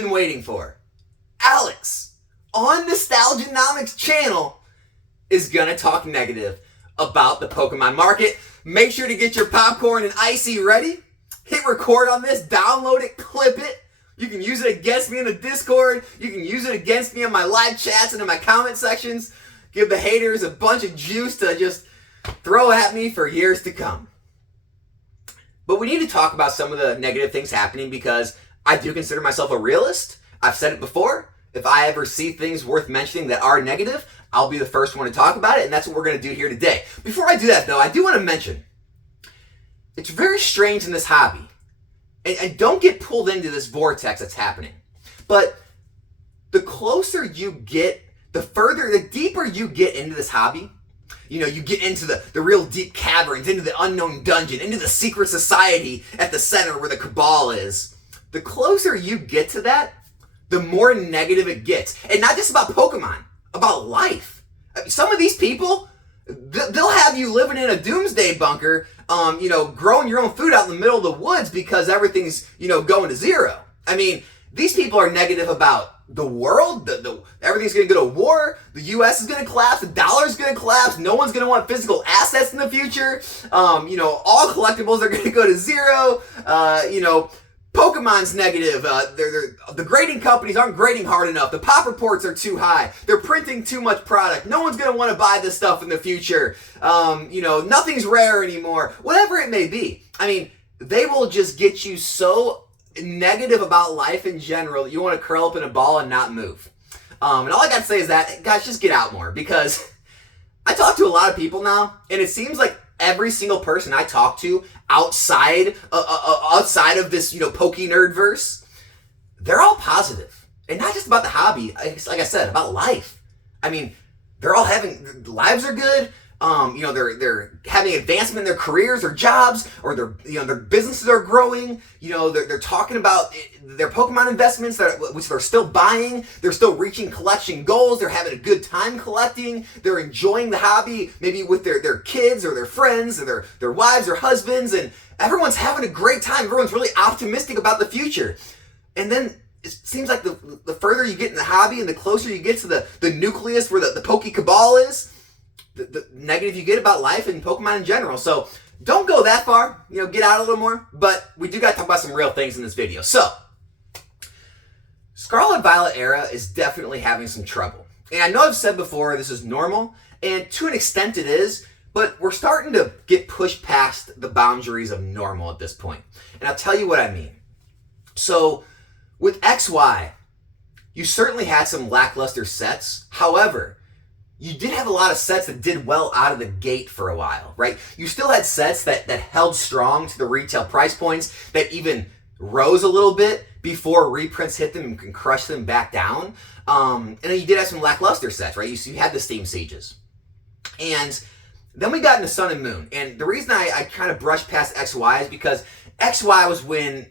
been waiting for. Alex, on Nostalgianomics channel, is gonna talk negative about the Pokemon market. Make sure to get your popcorn and icy ready. Hit record on this, download it, clip it. You can use it against me in the Discord. You can use it against me on my live chats and in my comment sections. Give the haters a bunch of juice to just throw at me for years to come. But we need to talk about some of the negative things happening because I do consider myself a realist. I've said it before. If I ever see things worth mentioning that are negative, I'll be the first one to talk about it, and that's what we're going to do here today. Before I do that, though, I do want to mention, it's very strange in this hobby, and don't get pulled into this vortex that's happening, but the closer you get, the deeper you get into this hobby, you get into the real deep caverns, into the unknown dungeon, into the secret society at the center where the cabal is. The closer you get to that, the more negative it gets. And not just about Pokemon, about life. Some of these people, they'll have you living in a doomsday bunker, growing your own food out in the middle of the woods because everything's, going to zero. I mean, these people are negative about the world, everything's going to go to war, the U.S. is going to collapse, the dollar's going to collapse, no one's going to want physical assets in the future, all collectibles are going to go to zero, Pokemon's negative, the grading companies aren't grading hard enough, the pop reports are too high, they're printing too much product, no one's going to want to buy this stuff in the future, nothing's rare anymore, whatever it may be. I mean, they will just get you so negative about life in general, you want to curl up in a ball and not move. And all I got to say is that, guys, just get out more, because I talk to a lot of people now, and it seems like every single person I talk to outside of this, Poke Nerdverse, they're all positive. And not just about the hobby, like I said, about life. I mean, they're all lives are good. They're having advancement in their careers or jobs, or their businesses are growing. They're talking about their Pokemon investments, which they're still buying. They're still reaching collection goals. They're having a good time collecting. They're enjoying the hobby, maybe with their kids or their friends or their wives or husbands, and everyone's having a great time. Everyone's really optimistic about the future. And then it seems like the further you get in the hobby and the closer you get to the nucleus where the Poke Cabal is, the negative you get about life and Pokemon in general. So don't go that far, get out a little more, but we do got to talk about some real things in this video. So Scarlet Violet era is definitely having some trouble. And I know I've said before, this is normal, and to an extent it is, but we're starting to get pushed past the boundaries of normal at this point. And I'll tell you what I mean. So with XY, you certainly had some lackluster sets. However, you did have a lot of sets that did well out of the gate for a while, right? You still had sets that held strong to the retail price points, that even rose a little bit before reprints hit them and can crush them back down. And then you did have some lackluster sets, right? You had the Steam Sieges. And then we got into Sun and Moon. And the reason I kind of brushed past XY is because XY was when,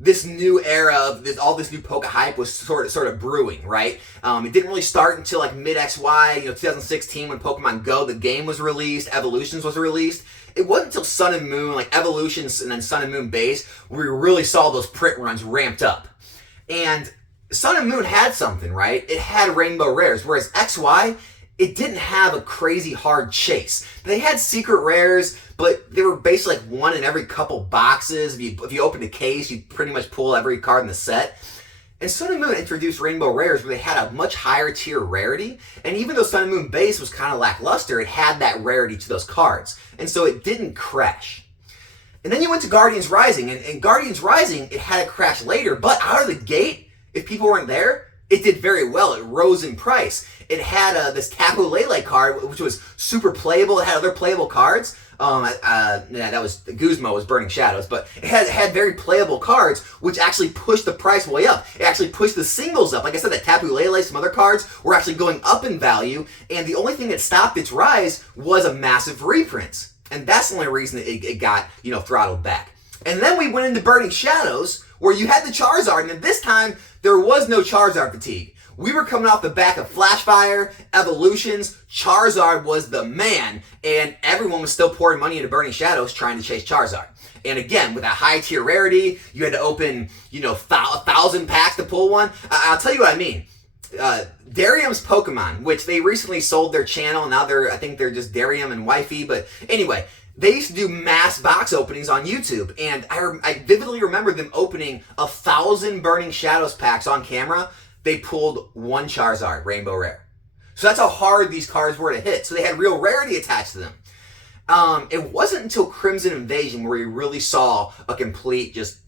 this new era of all this new Poke hype was sort of brewing, right? It didn't really start until like mid XY, 2016, when Pokemon Go, the game, was released, Evolutions was released. It wasn't until Sun and Moon, like Evolutions and then Sun and Moon Base, where we really saw those print runs ramped up. And Sun and Moon had something, right? It had Rainbow Rares, whereas XY, it didn't have a crazy hard chase. They had secret rares, but they were basically like one in every couple boxes. If you opened a case, you'd pretty much pull every card in the set. And Sun and Moon introduced Rainbow Rares, where they had a much higher tier rarity. And even though Sun and Moon Base was kind of lackluster, it had that rarity to those cards. And so it didn't crash. And then you went to Guardians Rising, and Guardians Rising, it had a crash later, but out of the gate, if people weren't there, it did very well. It rose in price. It had this Tapu Lele card, which was super playable. It had other playable cards. That was Guzma was Burning Shadows, but it had very playable cards, which actually pushed the price way up. It actually pushed the singles up. Like I said, that Tapu Lele, some other cards were actually going up in value, and the only thing that stopped its rise was a massive reprint. And that's the only reason it got, throttled back. And then we went into Burning Shadows, where you had the Charizard, and this time there was no Charizard fatigue. We were coming off the back of Flashfire, Evolutions, Charizard was the man, and everyone was still pouring money into Burning Shadows trying to chase Charizard. And again, with a high tier rarity, you had to open, 1,000 packs to pull one. I'll tell you what I mean. Darium's Pokemon, which they recently sold their channel. Now I think they're just Darium and Wifey. But anyway, they used to do mass box openings on YouTube. And I vividly remember them opening 1,000 Burning Shadows packs on camera. They pulled one Charizard, Rainbow Rare. So that's how hard these cards were to hit. So they had real rarity attached to them. It wasn't until Crimson Invasion where you really saw a complete just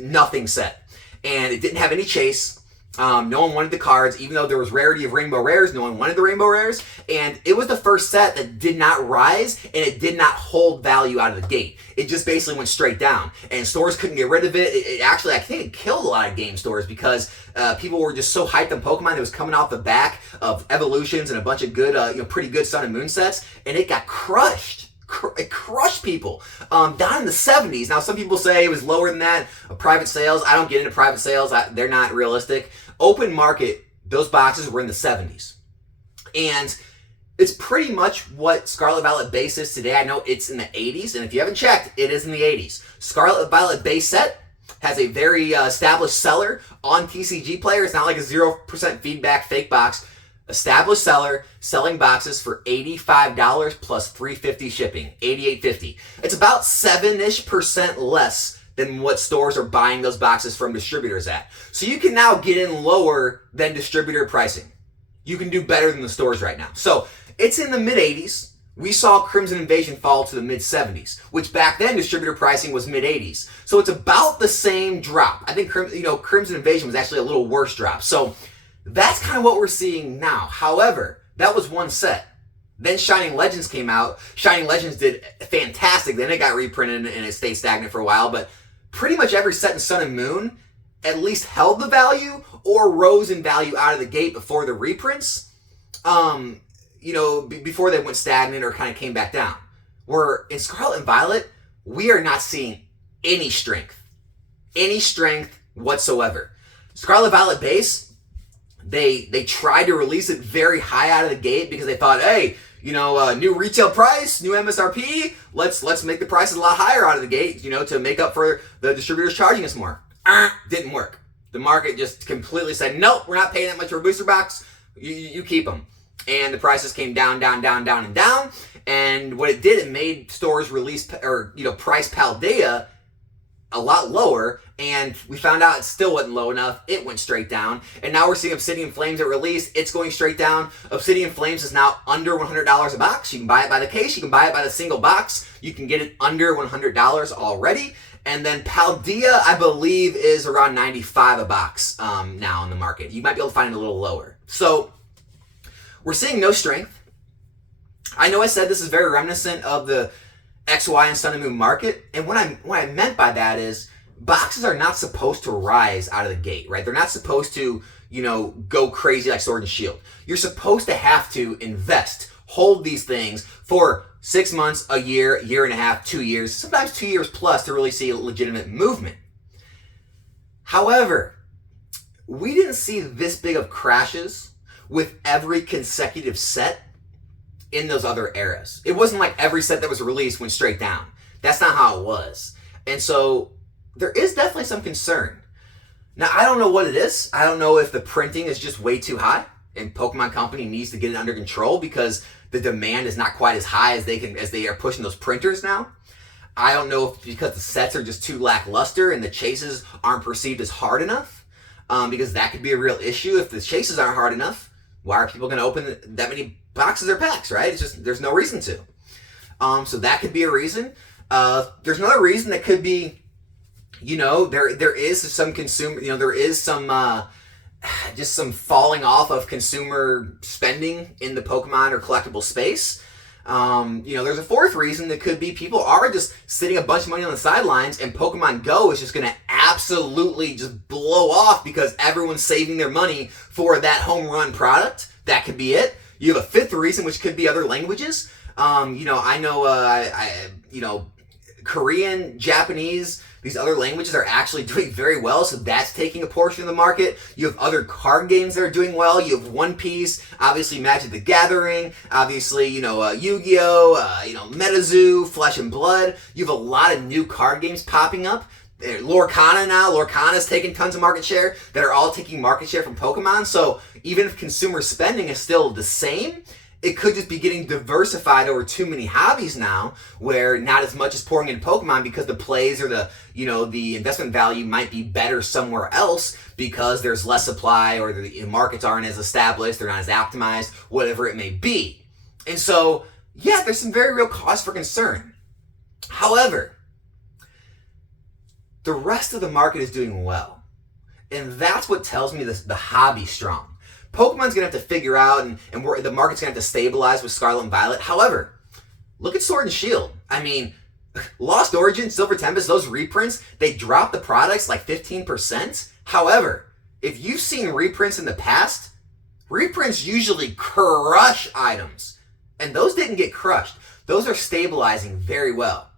nothing set. And it didn't have any chase. No one wanted the cards, even though there was rarity of Rainbow Rares, no one wanted the Rainbow Rares, and it was the first set that did not rise, and it did not hold value out of the gate. It just basically went straight down, and stores couldn't get rid of it. It actually, I think it killed a lot of game stores because people were just so hyped on Pokemon that was coming off the back of Evolutions and a bunch of good, pretty good Sun and Moon sets, and it got crushed. It crushed people down in the 70s. Now, some people say it was lower than that. Private sales, I don't get into private sales. They're not realistic. Open market, those boxes were in the 70s. And it's pretty much what Scarlet Violet base is today. I know it's in the 80s, and if you haven't checked, it is in the 80s. Scarlet Violet base set has a very established seller on TCG Player. It's not like a 0% feedback fake box. Established seller selling boxes for $85 plus $350 shipping, $88.50. It's about 7-ish% less than what stores are buying those boxes from distributors at. So you can now get in lower than distributor pricing. You can do better than the stores right now. So it's in the mid-80s. We saw Crimson Invasion fall to the mid-70s, which back then distributor pricing was mid-80s. So it's about the same drop. I think Crimson Invasion was actually a little worse drop. So that's kind of what we're seeing now. However, that was one set. Then Shining Legends came out. Shining Legends did fantastic. Then it got reprinted and it stayed stagnant for a while. But pretty much every set in Sun and Moon at least held the value or rose in value out of the gate before the reprints. Before they went stagnant or kind of came back down. Where in Scarlet and Violet, we are not seeing any strength whatsoever. Scarlet Violet base, they tried to release it very high out of the gate because they thought, hey, new retail price, new MSRP, let's make the prices a lot higher out of the gate, to make up for the distributors charging us more. Didn't work. The market just completely said, nope, we're not paying that much for a booster box. You keep them. And the prices came down, down, down, down, and down. And what it did, it made stores release price Paldea a lot lower, and we found out it still wasn't low enough. It went straight down, and now we're seeing Obsidian Flames at release. It's going straight down. Obsidian Flames is now under $100 a box. You can buy it by the case. You can buy it by the single box. You can get it under $100 already. And then Paldea, I believe, is around $95 a box now in the market. You might be able to find it a little lower. So we're seeing no strength. I know I said this is very reminiscent of the XY and Sun and Moon market, and what I meant by that is boxes are not supposed to rise out of the gate, right? They're not supposed to, go crazy like Sword and Shield. You're supposed to have to invest, hold these things for 6 months, a year and a half, 2 years, sometimes 2 years plus to really see legitimate movement. However, we didn't see this big of crashes with every consecutive set in those other eras. It wasn't like every set that was released went straight down. That's not how it was. And so there is definitely some concern. Now, I don't know what it is. I don't know if the printing is just way too high and Pokemon Company needs to get it under control because the demand is not quite as high as they are pushing those printers now. I don't know if because the sets are just too lackluster and the chases aren't perceived as hard enough, because that could be a real issue. If the chases aren't hard enough, why are people going to open that many boxes or packs, right? It's just, there's no reason to. So that could be a reason. There's another reason that could be, there is some consumer, there is some, just some falling off of consumer spending in the Pokemon or collectible space. There's a fourth reason that could be people are just sitting a bunch of money on the sidelines and Pokemon Go is just going to absolutely just blow off because everyone's saving their money for that home run product. That could be it. You have a fifth reason, which could be other languages. I know Korean, Japanese, These other languages are actually doing very well, so that's taking a portion of the market. You have other card games that are doing well. You have One Piece, obviously Magic the Gathering, obviously, Yu-Gi-Oh, MetaZoo, Flesh and Blood. You have a lot of new card games popping up. Lorcana now. Lorcana's taking tons of market share that are all taking market share from Pokemon. So even if consumer spending is still the same, it could just be getting diversified over too many hobbies now, where not as much is pouring into Pokemon because the plays or the investment value might be better somewhere else because there's less supply or the markets aren't as established, they're not as optimized, whatever it may be. And so, yeah, there's some very real cause for concern. However, the rest of the market is doing well. And that's what tells me the hobby's strong. Pokemon's going to have to figure out, and the market's going to have to stabilize with Scarlet and Violet. However, look at Sword and Shield. I mean, Lost Origin, Silver Tempest, those reprints, they dropped the products like 15%. However, if you've seen reprints in the past, reprints usually crush items. And those didn't get crushed. Those are stabilizing very well.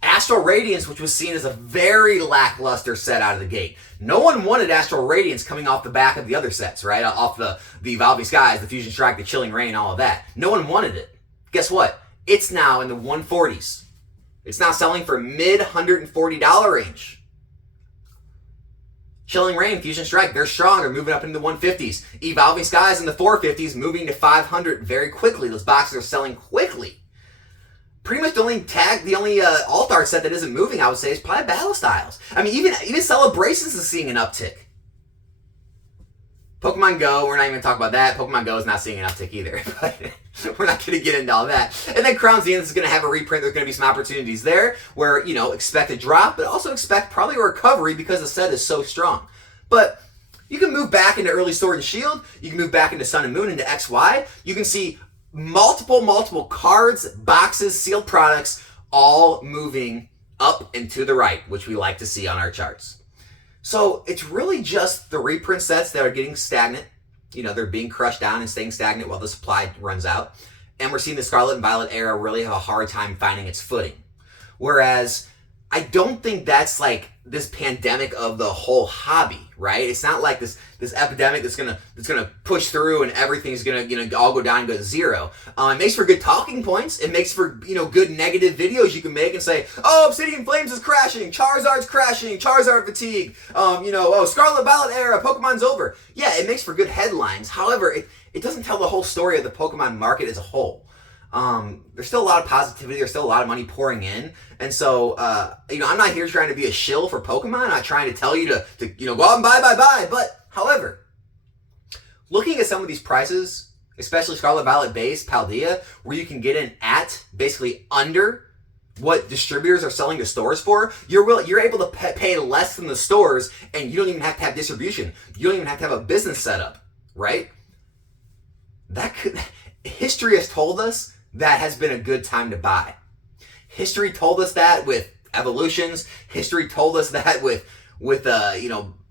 Astral Radiance, which was seen as a very lackluster set out of the gate. No one wanted Astral Radiance coming off the back of the other sets, right? Off the Evolving Skies, the Fusion Strike, the Chilling Reign, all of that. No one wanted it. Guess what? It's now in the 140s. It's now selling for mid $140 range. Chilling Reign, Fusion Strike, they're strong. They're moving up into the 150s. Evolving Skies in the 450s, moving to 500 very quickly. Those boxes are selling quickly. Pretty much the only alt art set that isn't moving, I would say, is probably Battle Styles. I mean, even Celebrations is seeing an uptick. Pokemon Go, we're not even going to talk about that. Pokemon Go is not seeing an uptick either. But we're not going to get into all that. And then Crown Zenith is going to have a reprint. There's going to be some opportunities there where, expect a drop, but also expect probably a recovery because the set is so strong. But you can move back into early Sword and Shield. You can move back into Sun and Moon, into XY. You can see multiple cards, boxes, sealed products, all moving up and to the right, which we like to see on our charts. So it's really just the reprint sets that are getting stagnant. They're being crushed down and staying stagnant while the supply runs out. And we're seeing the Scarlet and Violet era really have a hard time finding its footing. Whereas I don't think that's like this pandemic of the whole hobby, right? It's not like this epidemic that's gonna push through and everything's gonna all go down and go to zero. It makes for good talking points. It makes for good negative videos you can make and say, oh, Obsidian Flames is crashing, Charizard's crashing, Charizard fatigue, Scarlet Violet era, Pokemon's over. Yeah, it makes for good headlines. However, it doesn't tell the whole story of the Pokemon market as a whole. There's still a lot of positivity. There's still a lot of money pouring in. And so, I'm not here trying to be a shill for Pokemon. I'm not trying to tell you to go out and buy. But, however, looking at some of these prices, especially Scarlet Violet base, Paldea, where you can get in at basically under what distributors are selling to stores for, you're able to pay less than the stores, and you don't even have to have distribution. You don't even have to have a business set up, right? History has told us that has been a good time to buy. History told us that with Evolutions. History told us that with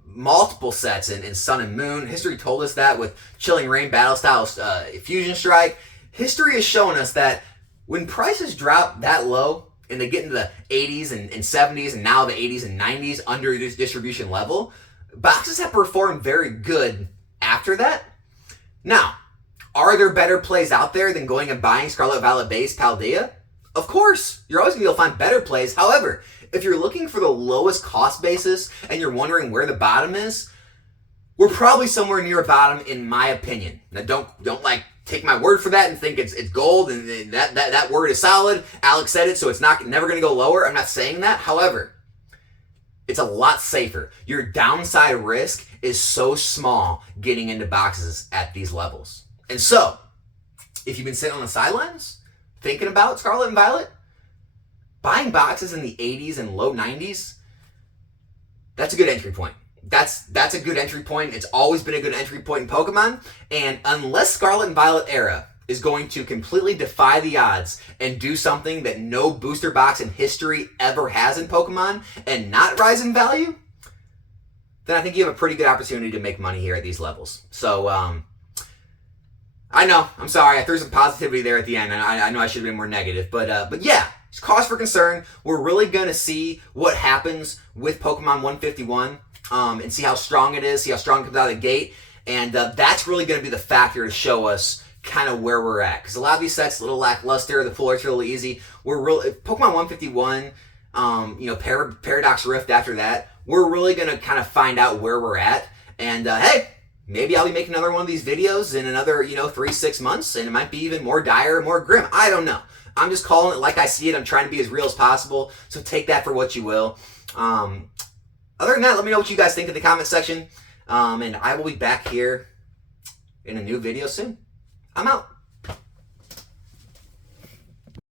multiple sets in Sun and Moon. History told us that with Chilling Reign, Battle Styles, Fusion Strike. History has shown us that when prices drop that low and they get into the 80s and 70s and now the 80s and 90s under this distribution level, boxes have performed very good after that. Now, are there better plays out there than going and buying Scarlet Violet base Paldea? Of course, you're always going to be able to find better plays. However, if you're looking for the lowest cost basis and you're wondering where the bottom is, we're probably somewhere near a bottom in my opinion. Now don't take my word for that and think it's gold and that word is solid. Alex said it, so it's never going to go lower. I'm not saying that. However, it's a lot safer. Your downside risk is so small getting into boxes at these levels. And so, if you've been sitting on the sidelines, thinking about Scarlet and Violet, buying boxes in the 80s and low 90s, that's a good entry point. That's a good entry point. It's always been a good entry point in Pokemon. And unless Scarlet and Violet era is going to completely defy the odds and do something that no booster box in history ever has in Pokemon and not rise in value, then I think you have a pretty good opportunity to make money here at these levels. So, I know, I'm sorry, I threw some positivity there at the end. I know I should have been more negative, but yeah, it's cause for concern. We're really going to see what happens with Pokemon 151 and see how strong it is, see how strong it comes out of the gate. And that's really going to be the factor to show us kind of where we're at. Because a lot of these sets, a little lackluster, the full art's really easy. Pokemon 151, Paradox Rift after that, we're really going to kind of find out where we're at. And hey, maybe I'll be making another one of these videos in another, 3-6 months, and it might be even more dire, more grim. I don't know. I'm just calling it like I see it. I'm trying to be as real as possible, so take that for what you will. Other than that, let me know what you guys think in the comment section, and I will be back here in a new video soon. I'm out.